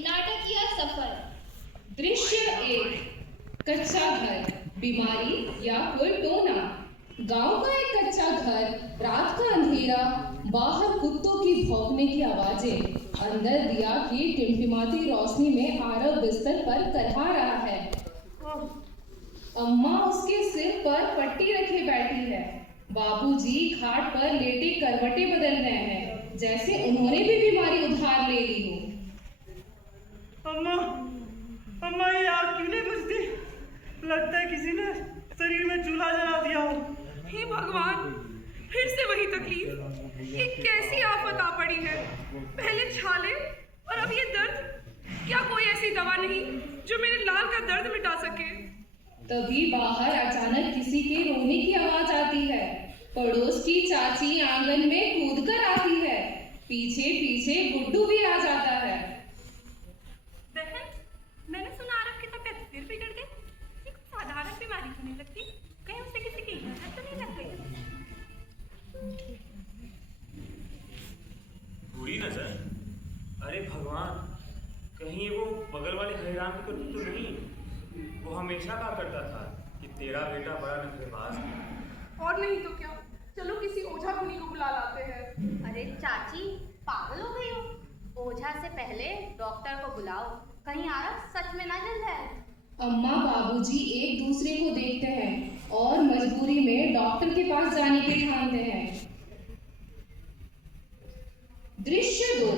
नाटकीय सफर। दृश्य एक, कच्चा घर, बीमारी या कोई टोना। गांव का एक कच्चा घर, रात का अंधेरा, बाहर कुत्तों की भौंकने की आवाजें, अंदर दिया की टिमटिमाती रोशनी में आरव बिस्तर पर करहा रहा है। अम्मा उसके सिर पर पट्टी रखे बैठी है। बाबूजी खाट पर लेटे करवटें बदल रहे हैं, जैसे उन्होंने भी बीमारी उधार ले ली हो। अम्मा, अम्मा ये आग क्यों नहीं बुझती? लगता है किसी ने शरीर में चूल्हा जला दिया हो। हे भगवान, फिर से वही तकलीफ। ये कैसी आफत आ पड़ी है। पहले छाले और अब ये दर्द। क्या कोई ऐसी दवा नहीं जो मेरे लाल का दर्द मिटा सके? तभी बाहर अचानक किसी के रोने की आवाज आती है। पड़ोस की चाची आंगन में कूद कर आती है। पीछे पीछे गुड्डू भी आ जाता है। बहन, मैंने सुना आरव की तबीयत फिर बिगड़ गई। ये कोई साधारण बीमारी तो नहीं लगती? कहीं उसे किसी की नजर तो नहीं लग गई? बुरी नजर? अरे भगवान, कहीं वो बगल वाले हैरान की तो नहीं? वो हमेशा कहा करता था कि तेरा बेटा बड़ा नखरेबाज है। और नहीं तो क्या, चलो किसी ओझा मुनि को बुला लाते हैं। अरे चाची, पागल हो गई हो? ओझा से पहले डॉक्टर को बुलाओ, कहीं आरव सच में ना जल जाए। अम्मा बाबूजी एक दूसरे को देखते हैं और मजबूरी में डॉक्टर के पास जाने के ठानते हैं। दृश्य दो,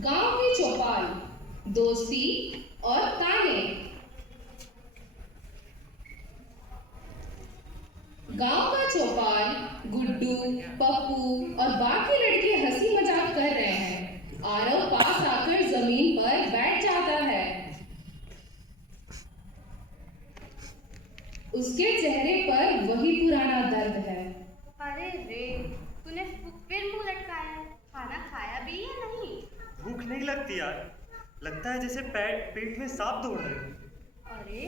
गांव की चौपाल, दोस्ती और ताने। गांव का चौपाल, गुड्डू, पप्पू और बाकी लड़के हंसी मजाक कर रहे हैं। आरव पास आकर जमीन पर बैठ जाता है। उसके चेहरे पर वही पुराना दर्द है। अरे रे, तूने फिर मुंह लटकाया है। खाना खाया भी या नहीं? भूख नहीं लगती यार, लगता है जैसे पेट में सांप दौड़ रहे हो। अरे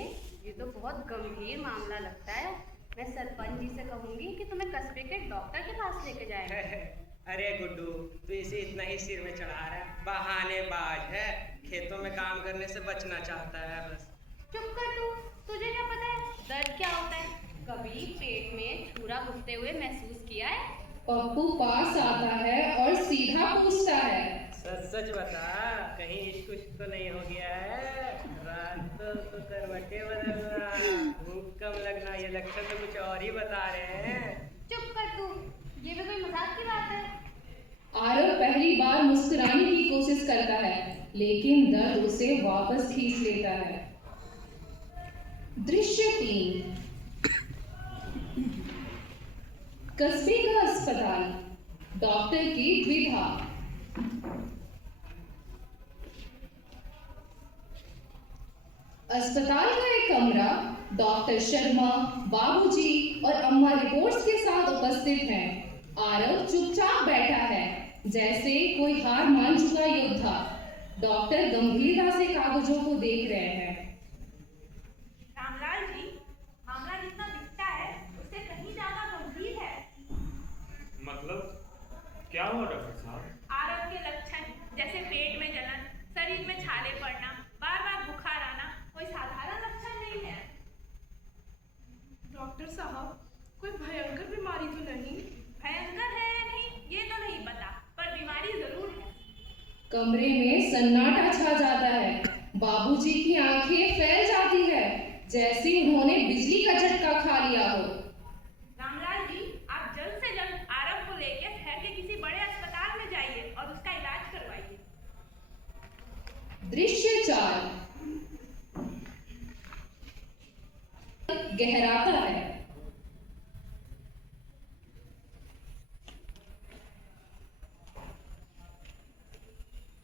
ये तो बहुत गंभीर मामला लगता है। मैं सरपंच जी से कहूंगी कि तुम्हें कस्बे के डॉक्टर के पास लेके जाए। अरे गुड्डू, तू इसे इतना ही सिर में चढ़ा रहा है, बहानेबाज है। खेतों में काम करने से बचना चाहता है बस। चुप कर तू, तुझे क्या पता है दर्द क्या होता है? कभी पेट में छुरा घुसते हुए महसूस किया है? पप्पू पास आता है और सीधा पूछता है, सच सच बता, कहीं इश्क उश्क तो नहीं हो गया है? रात तो करवटें बदलना, भूख कम लगना, ये लक्षण तो कुछ और ही बता रहे हैं। चुप कर तू, ये भी कोई मजाक की बात है? आरव पहली बार मुस्कुराने की कोशिश करता है, लेकिन दर्द उसे वापस खींच लेता है। दृश्य 3, कस्बे का अस्पताल, डॉक्टर की द्विधा। अस्पताल का एक कमरा, डॉक्टर शर्मा, बाबूजी और अम्मा रिपोर्ट्स के साथ उपस्थित हैं। आरव चुपचाप बैठा है, जैसे कोई हार मान चुका योद्धा। डॉक्टर गंभीरता से कागजों को देख रहे हैं। रामलाल जी, मामला जितना दिखता है उससे कहीं ज्यादा गंभीर है। मतलब क्या हुआ डॉक्टर साहब? आरव के लक्षण जैसे पेट में जलन, शरीर में छाले पड़ना, बार बार बुखार आना कोई साधारण लक्षण नहीं है। डॉक्टर साहब, कोई भयंकर बीमारी तो नहीं? भयंकर है या नहीं ये तो नहीं पता, पर बीमारी जरूर है। कमरे में सन्नाटा छा जाता है। बाबूजी की आंखें फैल जाती है, जैसे उन्होंने बिजली का झटका खा लिया हो। रामलाल जी, आप जल्द से जल्द आरव को लेकर शहर के किसी बड़े अस्पताल में जाइए और उसका इलाज करवाइए। दृश्य 4, गहराता है।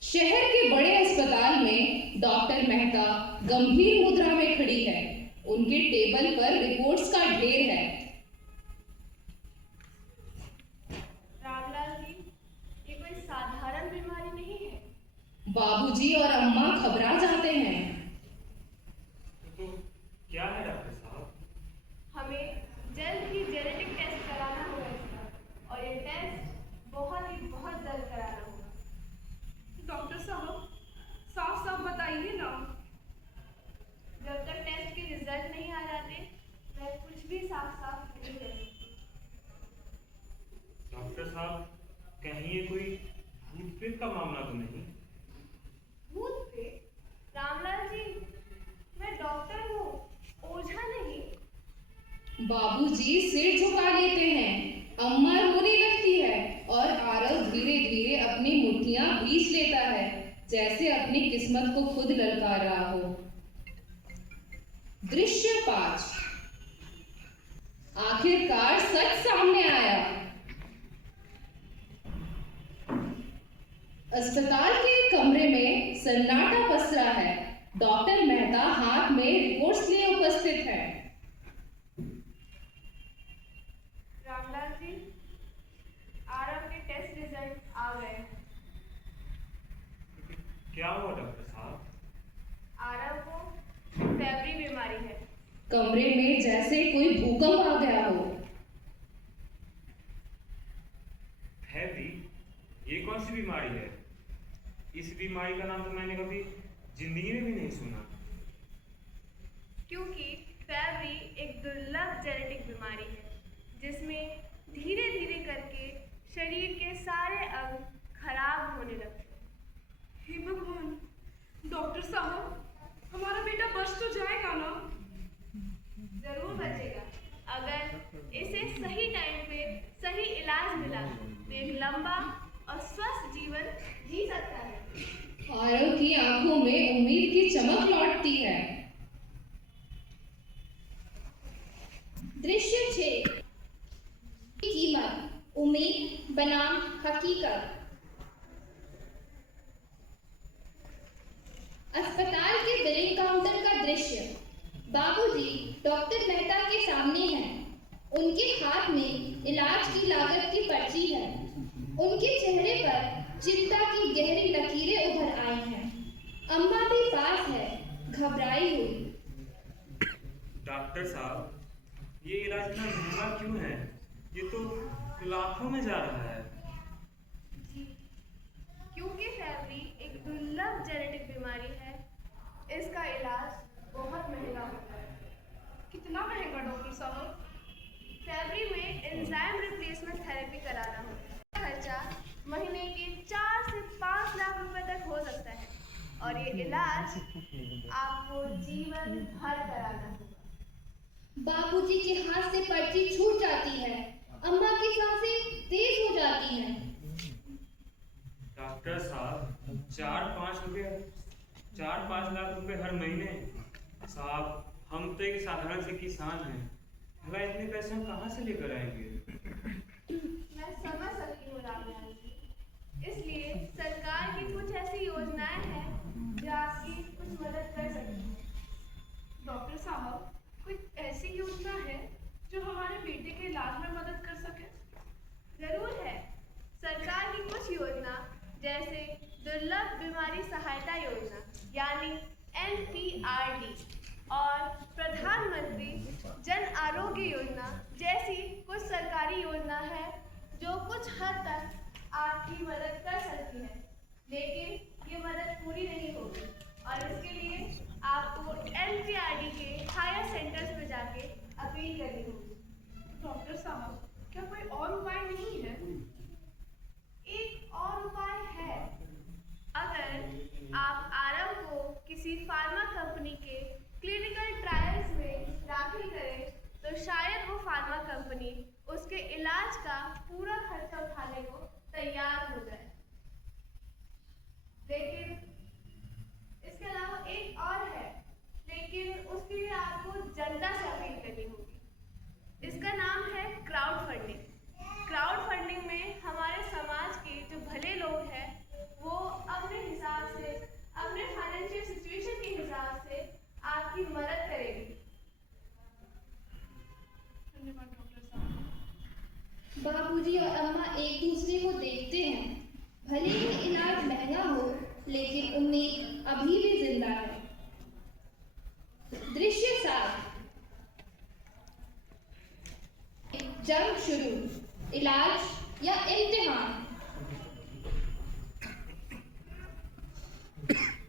शहर के बड़े अस्पताल में डॉक्टर मेहता गंभीर मुद्रा में खड़ी है। उनके टेबल पर रिपोर्ट्स का ढेर है। रामलाल जी, ये कोई साधारण बीमारी नहीं है। बाबूजी और अम्मा घबरा जाते हैं। तो क्या है डॉक्टर साहब? हमें जल्द ही जेनेटिक टेस्ट कराना होगा इसका, और ये टेस्ट साहब, कहीं ये कोई भूत प्रेत का मामला तो नहीं? भूत प्रेत? रामलाल जी, मैं डॉक्टर हूँ, ओझा नहीं। बाबूजी सिर झुका लेते हैं। अम्मा रोने लगती है और आरव धीरे धीरे अपनी मुट्ठियां बींच लेता है, जैसे अपनी किस्मत को खुद ललकार रहा हो। दृश्य 5। आखिरकार सच सामने आया। अस्पताल के एक कमरे में सन्नाटा पसरा है। डॉक्टर मेहता हाथ में रिपोर्ट्स लिए उपस्थित है। रामलाल जी, आरव के टेस्ट रिजल्ट आ गए। क्या हुआ डॉक्टर साहब? आरव को फेब्री बीमारी है। कमरे में जैसे कोई भूकंप आ गया हो। हैवी? ये कौन सी बीमारी है? इस बीमारी का नाम तो मैंने कभी जिंदगी में भी नहीं सुना। क्योंकि फेब्री एक दुर्लभ जेनेटिक बीमारी है, जिसमें धीरे धीरे करके शरीर के सारे अंग खराब होने लगते हैं। हे भगवान, डॉक्टर साहब, हमारा बेटा बच तो जाएगा ना? जरूर बचेगा, अगर इसे सही टाइम पे सही इलाज मिला तो एक लंबा और स्वस्थ जीवन जी सकता है। आरव की आंखों में उम्मीद की चमक लौटती है। दृश्य 6। कीमत, उम्मीद बनाम हकीकत। अस्पताल के बिलिंग काउंटर का दृश्य। बाबूजी डॉक्टर मेहता के सामने हैं। उनके हाथ में इलाज की लागत की पर्ची है। उनके चेहरे पर चिंता की गहरी लकीरें उभर आई हैं। अम्मा भी पास है, घबराई हुई। डॉक्टर साहब, ये इलाज इतना महंगा क्यों है? ये तो लाखों में जा रहा है। क्योंकि फेब्री एक दुर्लभ जेनेटिक बीमारी है, इसका इलाज बहुत महंगा होता है। कितना महंगा डॉक्टर साहब? फेब्री में एंजाइम रिप्लेसमेंट थेरेपी कराना होता है। खर्चा महीने के 4 से 5 लाख रुपए तक हो सकता है और ये इलाज आपको जीवन भर कराना होगा। बाबूजी के हाथ से पर्ची छूट जाती है। अम्मा की सांसें तेज हो जाती हैं। डॉक्टर साहब, 4-5 लाख रुपए हर महीने? साहब, हम तो एक साधारण से किसान हैं, भला इतने पैसे हम कहाँ से लेकर आएंगे? मैं समझ सकती हूँ रामलाल जी, इसलिए सरकार की कुछ ऐसी योजनाएं हैं जो आपकी कुछ मदद कर सकती हैं। डॉक्टर साहब, कोई ऐसी योजना है जो हमारे बेटे के इलाज में मदद कर सके? जरूर है। सरकार की कुछ योजना जैसे दुर्लभ बीमारी सहायता योजना यानी NPRD और प्रधानमंत्री जन आरोग्य योजना जैसी कुछ सरकारी योजना है जो कुछ हद तक आपकी मदद कर सकती है, लेकिन ये मदद पूरी नहीं होगी और इसके लिए आपको NPRD के हायर सेंटर्स पे जाके अपील करनी होगी। डॉक्टर साहब, क्या कोई और उपाय नहीं है? एक और उपाय है। अगर आप आरव को किसी फार्मा कंपनी के क्लिनिकल ट्रायल्स में दाखिल करें तो शायद वो फार्मा कंपनी उसके इलाज का पूरा खर्चा उठाने को तैयार हो जाए। लेकिन इसके अलावा एक और है, लेकिन उसके लिए आपको जनता से अपील करनी होगी। इसका नाम है क्राउड फंडिंग। क्राउड फंडिंग में हमारे समाज के जो भले लोग हैं वो अपने हिसाब से, अपने फाइनेंशियल सिचुएशन के हिसाब से आपकी मदद करेगी। धन्यवाद डॉक्टर साहब। बाबूजी और अम्मा एक दूसरे को देखते हैं। भले ही इलाज महंगा हो, लेकिन उम्मीद अभी भी जिंदा है। दृश्य 7। जंग शुरू, इलाज या इम्तिहान।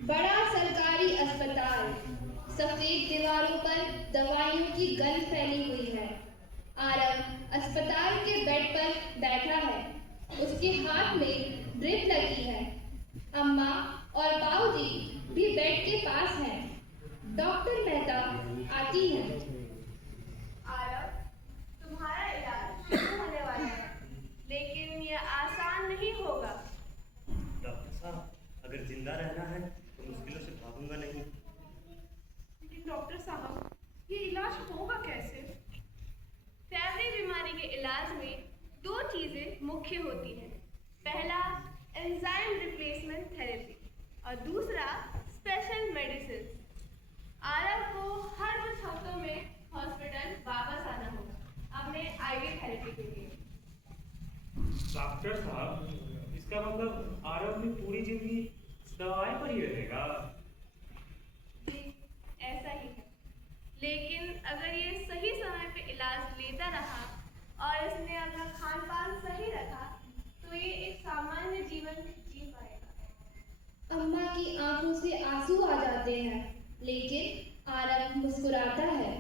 बड़ा सरकारी अस्पताल। सफेद दीवारों पर दवाइयों की गंध फैली हुई है। आरव अस्पताल के बेड पर बैठा है। उसके हाथ में ड्रिप लगी है। अम्मा और बाबूजी भी बेड के पास हैं। डॉक्टर मेहता आती है। आरव, तुम्हारा इलाज शुरू होने वाला है, लेकिन यह आसान नहीं होगा। डॉक्टर साहब, अगर जिंदा रहना है तो मुश्किलों से भागूंगा नहीं। लेकिन डॉक्टर साहब, ये इलाज होगा कैसे? फैवरी बीमारी के इलाज में 2 चीजें मुख्य होती हैं। पहला एंजाइम रिप्लेसमेंट थेरेपी और दूसरा स्पेशल मेडिसिन। आरव को हर कुछ हफ्तों में हॉस्पिटल वापस आना होगा अपने आईवी थेरेपी के लिए। डॉक्टर साहब, इसका मतलब आरव भी पूरी जिंदगी दवाई पर ही रहेगा? जी, ऐसा ही है। लेकिन अगर ये सही समय पे इलाज लेता रहा और इसने अपना खान पान सही रखा तो ये एक सामान्य जीवन जी पाएगा। अम्मा की आंखों से आंसू आ जाते हैं, लेकिन आरव मुस्कुराता है।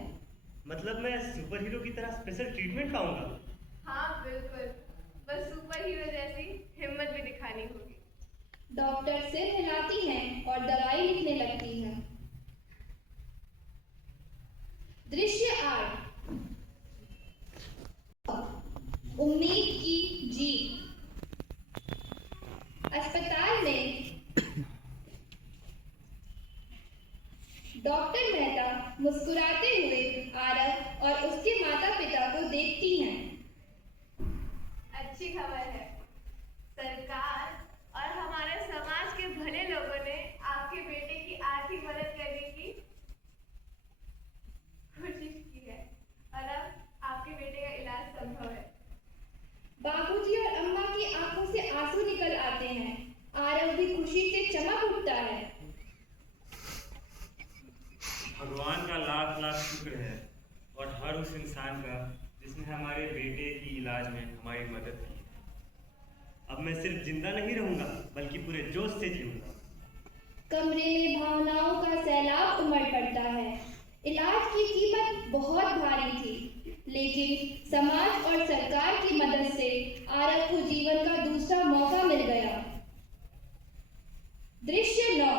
मतलब मैं सुपर हीरो की तरह स्पेशल ट्रीटमेंट पाऊंगा? हाँ बिल्कुल, बस सुपर हीरो जैसी हिम्मत भी दिखानी होगी। डॉक्टर सिर हिलाती हैं और दवाई लिखने लगती हैं। दृश्य 8। उम्मीद की जीत। अस्पताल में डॉक्टर मेहता मुस्कुराते हुए आरव और उसके माता पिता को देखती हैं। अच्छी खबर है, सरकार और हमारे समाज के भले लोगों ने आपके बेटे की आर्थिक मदद करने की कोशिश की है और अब आपके बेटे का इलाज संभव है। बाबूजी और अम्मा की आंखों से आंसू निकल आते हैं। आरव भी खुशी से चमक उठता है। भगवान का लाख लाख शुक्र है और हर उस इंसान का जिसने हमारे बेटे की इलाज में हमारी मदद की। अब मैं सिर्फ जिंदा नहीं रहूंगा बल्कि पूरे जोश से जीऊंगा। कमरे में भावनाओं का सैलाब उमड़ पड़ता है। इलाज की कीमत बहुत भारी थी, लेकिन समाज और सरकार की मदद से आरव को जीवन का दूसरा मौका मिल गया। दृश्य 9।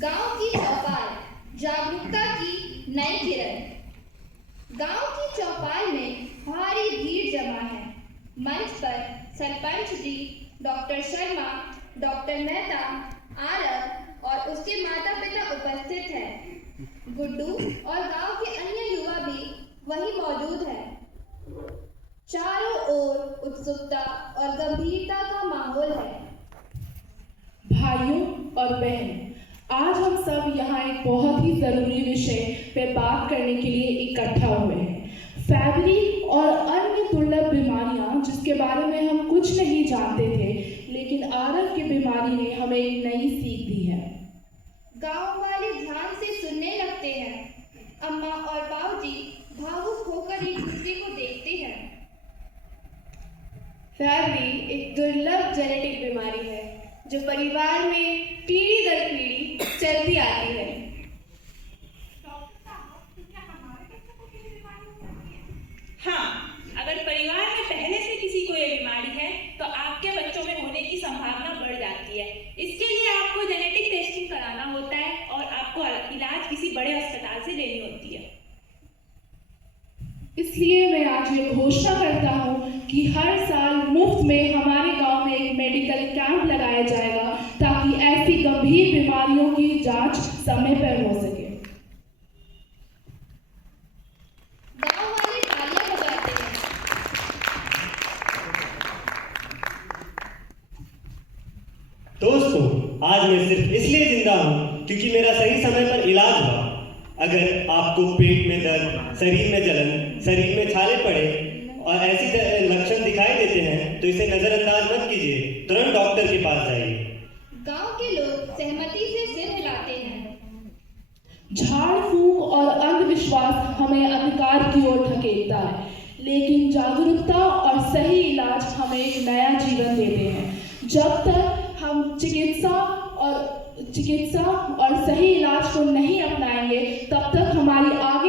गांव की चौपाल, जागरूकता की नई किरण। गांव की चौपाल में भारी भीड़ जमा है। मंच पर सरपंच जी, डॉक्टर शर्मा, डॉक्टर मेहता, आरव और उसके माता पिता उपस्थित हैं। गुड्डू और गांव के अन्य युवा भी वहीं मौजूद हैं। चारों ओर उत्सुकता और गंभीरता का माहौल है। भाइयों और बहन, आज हम सब यहाँ एक बहुत ही ज़रूरी विषय पे बात करने के लिए इकट्ठा हुए हैं। फैवरी और अन्य दुर्लभ बीमारियाँ जिसके बारे में हम कुछ नहीं जानते थे, लेकिन आरव की बीमारी ने हमें एक नई सीख दी है। गांव वाले ध्यान से सुनने लगते हैं। अम्मा और बाबूजी भावुक होकर एक दूसरे को देखते हैं। फैवरी एक दुर्लभ जेनेटिक बीमारी है जो परिवार में पीढ़ी दर पीढ़ी चलती आती है। हाँ, अगर परिवार में पहले से किसी को ये बीमारी है तो आपके बच्चों में होने की संभावना बढ़ जाती है। इसके लिए आपको जेनेटिक टेस्टिंग कराना होता है और आपको इलाज किसी बड़े अस्पताल से लेनी होती है। इसलिए मैं आज ये घोषणा करता हूँ कि हर साल मुफ्त में हमारे गांव में एक मेडिकल कैंप लगाया जाएगा ताकि ऐसी गंभीर बीमारियों की जांच समय पर हो सके। गांव वाले तालियां बजाते हैं। दोस्तों, आज मैं सिर्फ इसलिए जिंदा हूँ क्योंकि मेरा सही समय पर इलाज हुआ। अगर आपको पेट में दर्द, शरीर में जलन, शरीर में छाले पड़े और ऐसी लक्षण दिखाई देते हैं तो इसे नजरअंदाज मत कीजिए, तुरंत डॉक्टर के पास जाइए। गांव के लोग सहमति से सिर हिलाते हैं। झाड़ फूंक और अंधविश्वास हमें अधिकार की ओर धकेलता है, लेकिन जागरूकता और सही इलाज हमें एक नया जीवन देते हैं। जब तक हम चिकित्सा और सही इलाज को नहीं अपनाएंगे, तब तक हमारी आगे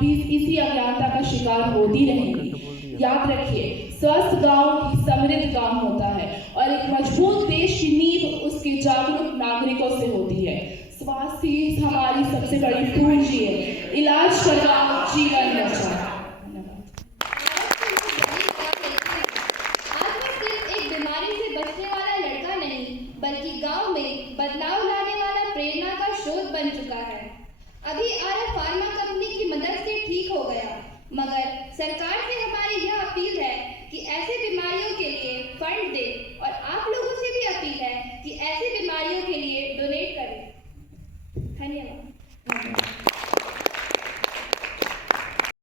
भी इसी अज्ञानता का शिकार होती रहेंगी। याद रखिए, स्वस्थ गांव समृद्ध गांव होता है और एक मजबूत देश की नींव उसके जागरूक नागरिकों से होती है। स्वास्थ्य ही हमारी सबसे बड़ी पूंजी है। इलाज करवाओ, जीवन बचाओ। आज मैं सिर्फ एक बीमारी से बचने वाला लड़का नहीं, बल्कि गांव में बदलाव लाने वाला प्रेरणा का स्रोत बन चुका है। अभी आरएफ फार्मा कंपनी की मदद से ठीक हो गया, मगर सरकार